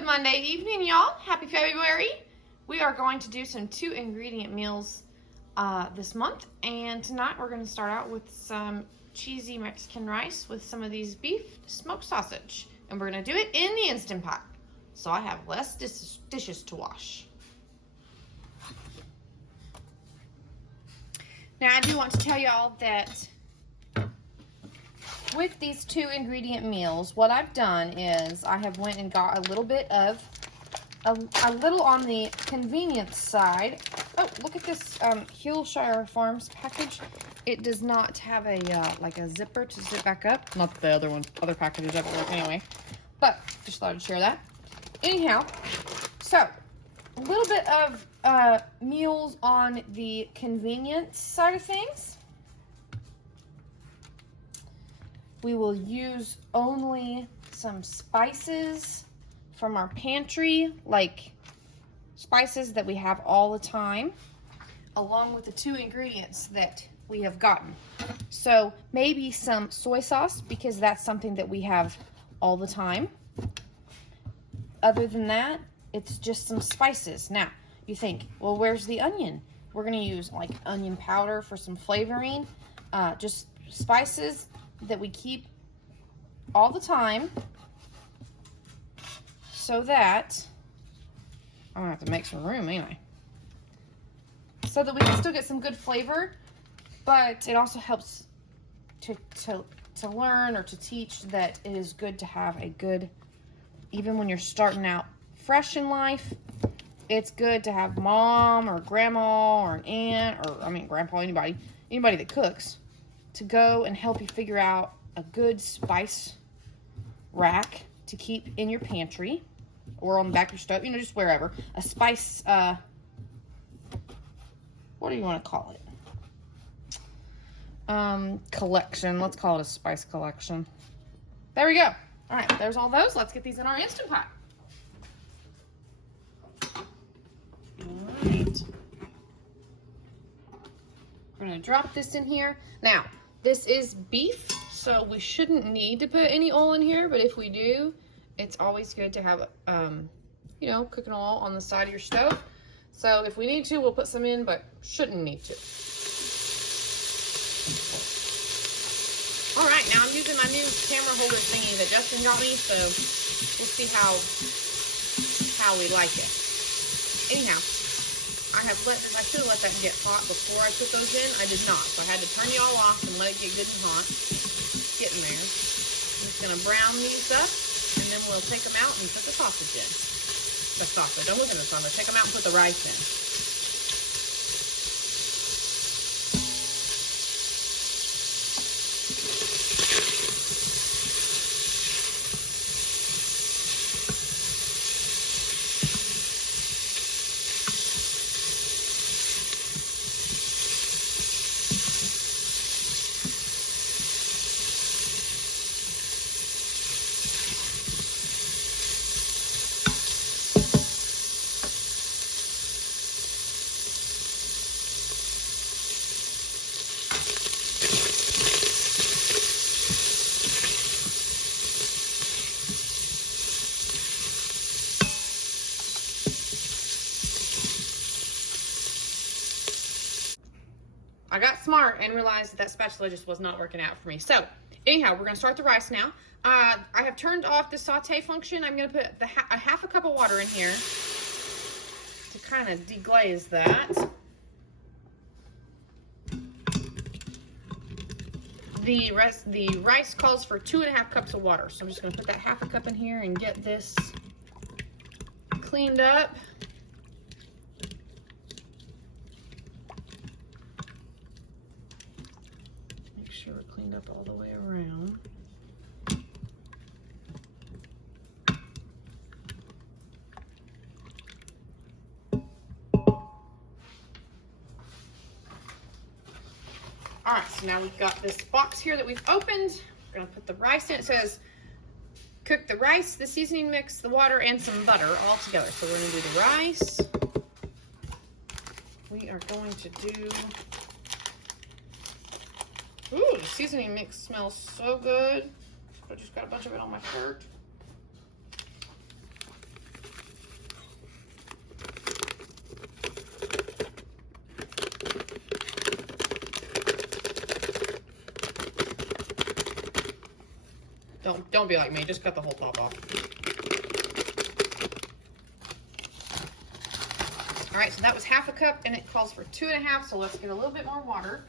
Good Monday evening, y'all. Happy February. We are going to do some 2-ingredient meals this month. And tonight we're going to start out with some cheesy Mexican rice with some of these beef smoked sausage. And we're going to do it in the Instant Pot. So I have less dishes to wash. Now I do want to tell y'all that with these 2-ingredient meals, what I've done is I have went and got a little bit of, a little on the convenience side. Oh, look at this Hillshire Farms package. It does not have a, like a zipper to zip back up. Not that the other packages ever work anyway. But just thought I'd share that. Anyhow, so a little bit of meals on the convenience side of things. We will use only some spices from our pantry, like spices that we have all the time, along with the 2 ingredients that we have gotten. So maybe some soy sauce, because that's something that we have all the time. Other than that, it's just some spices. Now, you think, well, where's the onion? We're gonna use like onion powder for some flavoring, just spices that we keep all the time, so that I'm gonna have to make some room, ain't I? So that we can still get some good flavor, but it also helps to learn or to teach that it is good to have a good, even when you're starting out fresh in life, it's good to have mom or grandma or an aunt, or grandpa, anybody that cooks, to go and help you figure out a good spice rack to keep in your pantry or on the back of your stove, just wherever. A spice, what do you want to call it? Collection. Let's call it a spice collection. There we go. All right, there's all those. Let's get these in our Instant Pot. All right. We're going to drop this in here. Now, this is beef, so we shouldn't need to put any oil in here, but if we do, it's always good to have, cooking oil on the side of your stove. So if we need to, we'll put some in, but shouldn't need to. All right, now I'm using my new camera holder thingy that Justin got me, so we'll see how we like it. Anyhow, I should have let that get hot before I put those in. I did not, so I had to turn y'all off and let it get good and hot. It's getting there. I'm just gonna brown these up, and then we'll take them out and put the sausage in. Don't look at the sausage. Take them out and put the rice in. I got smart and realized that spatula just was not working out for me. So, anyhow, we're going to start the rice now. I have turned off the saute function. I'm going to put a half a cup of water in here to kind of deglaze that. The rice calls for 2.5 cups of water. So I'm just going to put that half a cup in here and get this cleaned up. Sure we're cleaned up all the way around. All right, so now we've got this box here that we've opened. We're gonna put the rice in. It says cook the rice, the seasoning mix, the water, and some butter all together. So we're gonna do the rice. We are going to do, ooh, the seasoning mix smells so good. I just got a bunch of it on my shirt. don't be like me. Just cut the whole top off. All right, so that was 1/2 cup, and it calls for 2 1/2, so let's get a little bit more water.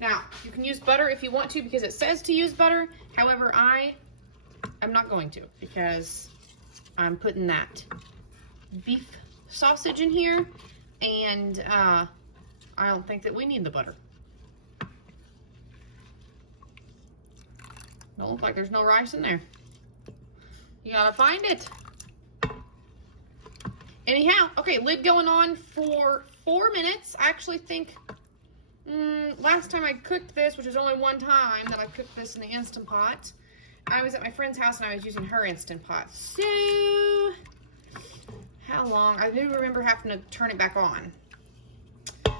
Now, you can use butter if you want to because it says to use butter. However, I'm not going to because I'm putting that beef sausage in here, and I don't think that we need the butter. Don't look like there's no rice in there. You gotta find it. Anyhow, okay, lid going on for 4 minutes. I actually think last time I cooked this, which was only one time that I cooked this in the Instant Pot, I was at my friend's house and I was using her Instant Pot. So, how long? I do remember having to turn it back on.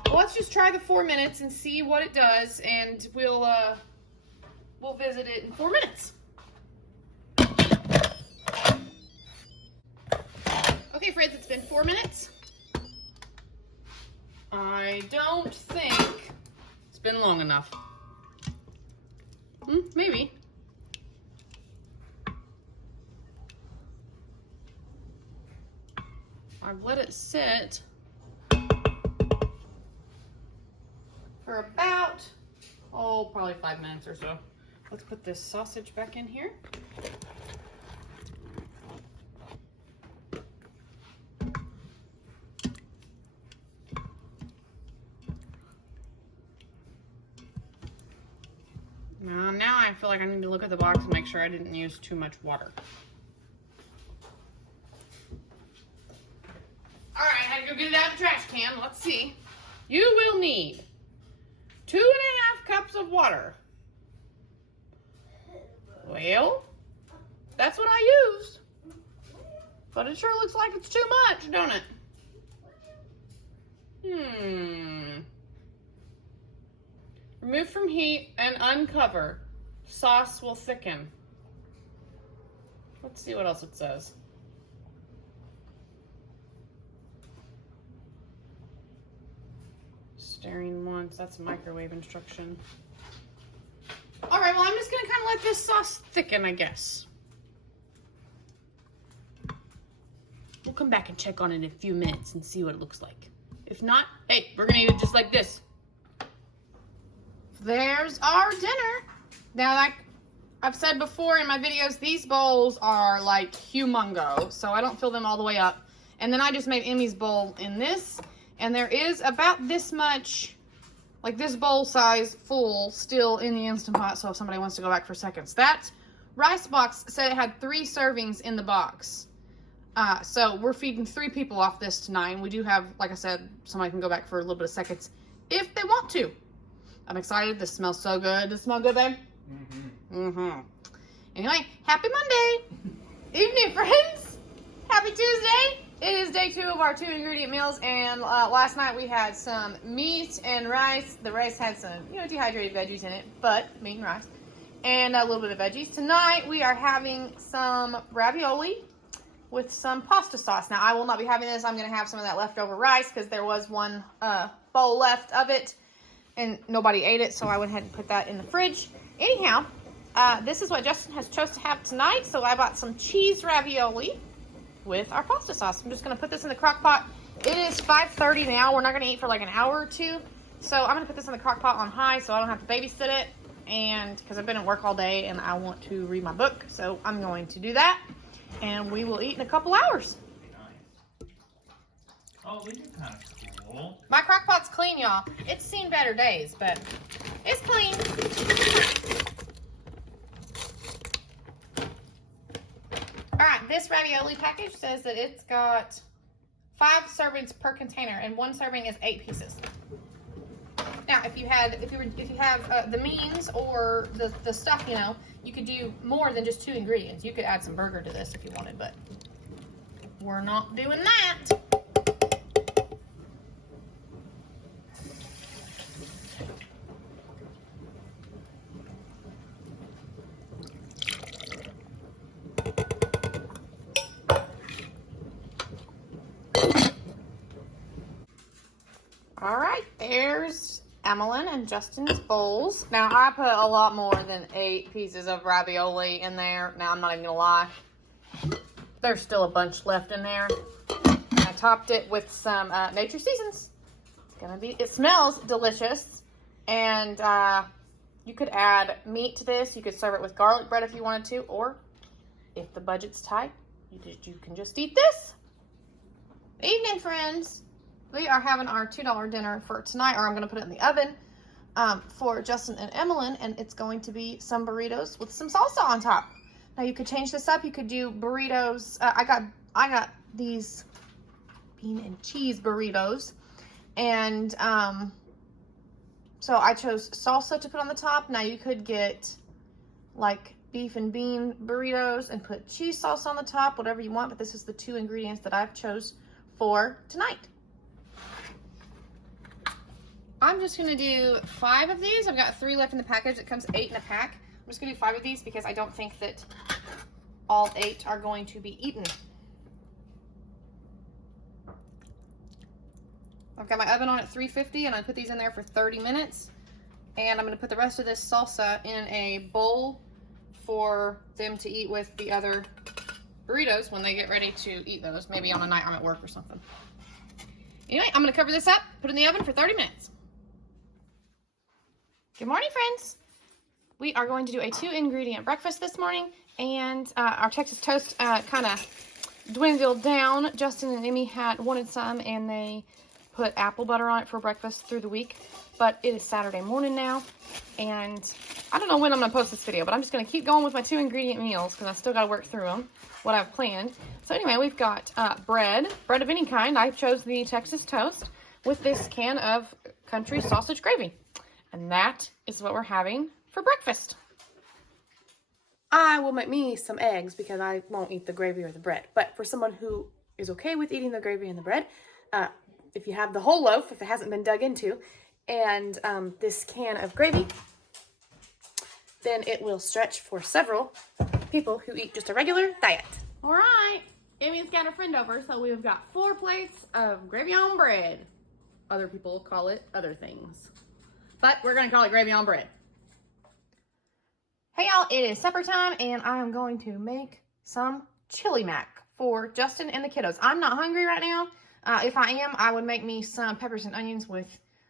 Well, let's just try the 4 minutes and see what it does, and we'll visit it in 4 minutes. Okay, friends, it's been 4 minutes. I don't think it's been long enough. Maybe. I've let it sit for about, probably 5 minutes or so. Let's put this sausage back in here. Now I feel like I need to look at the box and make sure I didn't use too much water. All right, I had to go get it out of the trash can. Let's see. You will need 2 1/2 cups of water. Well, that's what I used. But it sure looks like it's too much, don't it? Remove from heat and uncover. Sauce will thicken. Let's see what else it says. Stirring once. That's a microwave instruction. All right, well, I'm just going to kind of let this sauce thicken, I guess. We'll come back and check on it in a few minutes and see what it looks like. If not, hey, we're going to eat it just like this. There's our dinner. Now, like I've said before in my videos, these bowls are like humongo, so I don't fill them all the way up. And then I just made Emmy's bowl in this, and there is about this much, like this bowl size full, still in the Instant Pot, so if somebody wants to go back for seconds. That rice box said it had 3 servings in the box. So we're feeding 3 people off this tonight, and we do have, like I said, somebody can go back for a little bit of seconds if they want to. I'm excited. This smells so good. Does it smell good, babe? Anyway, happy Monday. Evening, friends. Happy Tuesday. It is day 2 of our 2 ingredient meals, and last night we had some meat and rice. The rice had some, dehydrated veggies in it, but meat and rice, and a little bit of veggies. Tonight we are having some ravioli with some pasta sauce. Now, I will not be having this. I'm going to have some of that leftover rice because there was one bowl left of it, and nobody ate it, so I went ahead and put that in the fridge. Anyhow, this is what Justin has chose to have tonight, so I bought some cheese ravioli with our pasta sauce. I'm just going to put this in the crock pot. It is 5:30 now. We're not going to eat for like an hour or 2, so I'm going to put this in the crock pot on high so I don't have to babysit it, and because I've been at work all day and I want to read my book, so I'm going to do that, and we will eat in a couple hours. Oh, these are kind of cool. My crock pot's clean, y'all. It's seen better days, but it's clean. All right, this ravioli package says that it's got 5 servings per container, and 1 serving is 8 pieces. Now, if you have the means or the stuff, you could do more than just 2 ingredients. You could add some burger to this if you wanted, but we're not doing that. Emmeline and Justin's bowls. Now, I put a lot more than 8 pieces of ravioli in there. Now, I'm not even gonna lie. There's still a bunch left in there. I topped it with some Nature Seasons. It smells delicious. And you could add meat to this. You could serve it with garlic bread if you wanted to. Or, if the budget's tight, you can just eat this. Evening, friends. We are having our $2 dinner for tonight, or I'm going to put it in the oven for Justin and Emmeline, and it's going to be some burritos with some salsa on top. Now, you could change this up. You could do burritos. I got these bean and cheese burritos, and so I chose salsa to put on the top. Now, you could get like beef and bean burritos and put cheese sauce on the top, whatever you want, but this is the 2 ingredients that I've chose for tonight. I'm just going to do 5 of these. I've got 3 left in the package. It comes 8 in a pack. I'm just going to do 5 of these because I don't think that all 8 are going to be eaten. I've got my oven on at 350 and I put these in there for 30 minutes. And I'm going to put the rest of this salsa in a bowl for them to eat with the other burritos when they get ready to eat those. Maybe on a night I'm at work or something. Anyway, I'm going to cover this up, put it in the oven for 30 minutes. Good morning, friends. We are going to do a 2-ingredient breakfast this morning, and our Texas toast kind of dwindled down. Justin and Emmy wanted some, and they put apple butter on it for breakfast through the week, but it is Saturday morning now, and I don't know when I'm going to post this video, but I'm just going to keep going with my 2-ingredient meals because I still got to work through them, what I've planned. So anyway, we've got bread of any kind. I chose the Texas toast with this can of country sausage gravy. And that is what we're having for breakfast. I will make me some eggs because I won't eat the gravy or the bread. But for someone who is okay with eating the gravy and the bread, if you have the whole loaf, if it hasn't been dug into, and this can of gravy, then it will stretch for several people who eat just a regular diet. All right, Emmy's got a friend over, so we've got 4 plates of gravy on bread. Other people call it other things, but we're gonna call it gravy on bread. Hey y'all, it is supper time, and I am going to make some chili mac for Justin and the kiddos. I'm not hungry right now. If I am, I would make me some peppers and onions with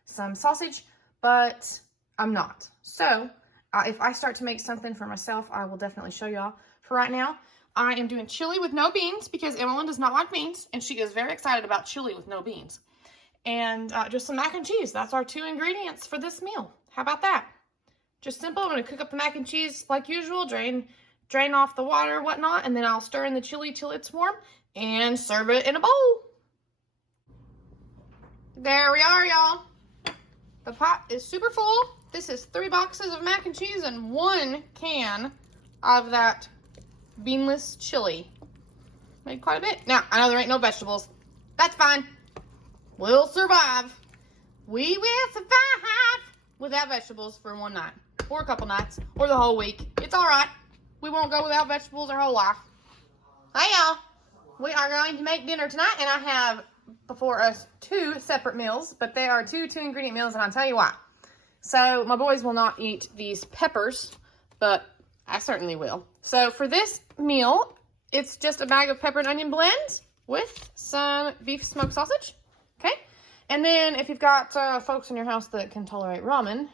some sausage, but I'm not. So if I start to make something for myself, I will definitely show y'all. For right now, I am doing chili with no beans because Emmeline does not like beans, and she is very excited about chili with no beans. And just some mac and cheese. That's our 2 ingredients for this meal. How about that? Just simple. I'm going to cook up the mac and cheese like usual, drain off the water, whatnot, and then I'll stir in the chili till it's warm and serve it in a bowl. There we are, y'all. The pot is super full. This is 3 boxes of mac and cheese and 1 can of that beanless chili. Made quite a bit. Now, I know there ain't no vegetables. That's fine. We'll survive. We will survive without vegetables for one night, or a couple nights, or the whole week. It's all right. We won't go without vegetables our whole life. Hey, y'all. We are going to make dinner tonight, and I have before us 2 separate meals, but they are 2 2-ingredient meals, and I'll tell you why. So my boys will not eat these peppers, but I certainly will. So for this meal, it's just a bag of pepper and onion blend with some beef smoked sausage. Okay, and then if you've got folks in your house that can tolerate ramen,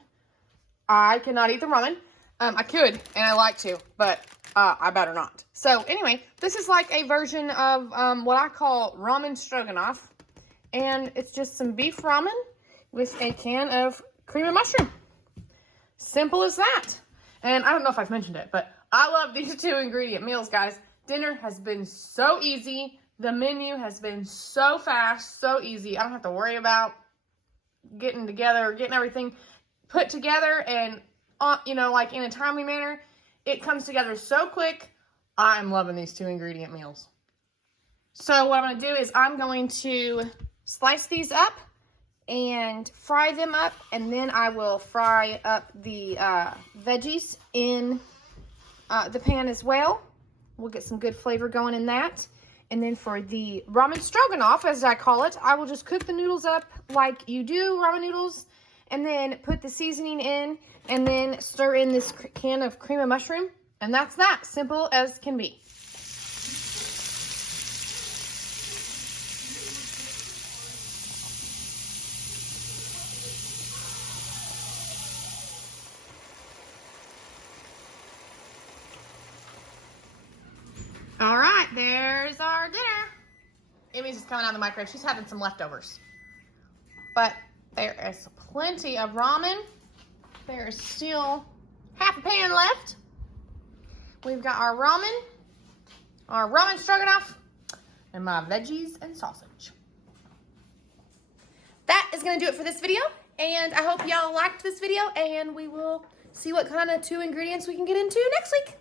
I cannot eat the ramen. I could, and I like to, but I better not. So anyway, this is like a version of what I call ramen stroganoff, and it's just some beef ramen with a can of cream and mushroom. Simple as that. And I don't know if I've mentioned it, but I love these 2-ingredient meals, guys. Dinner has been so easy. The menu has been so fast, so easy. I don't have to worry about getting together, getting everything put together and, you know, like in a timely manner. It comes together so quick. I'm loving these 2-ingredient meals. So what I'm going to do is I'm going to slice these up and fry them up, and then I will fry up the veggies in the pan as well. We'll get some good flavor going in that. And then for the ramen stroganoff, as I call it, I will just cook the noodles up like you do ramen noodles, and then put the seasoning in, and then stir in this can of cream of mushroom. And that's that, simple as can be. All right, there's our dinner. Emmy's just coming out of the microwave. She's having some leftovers. But there is plenty of ramen. There is still half a pan left. We've got our ramen stroganoff, and my veggies and sausage. That is going to do it for this video. And I hope y'all liked this video, and we will see what kind of 2 ingredients we can get into next week.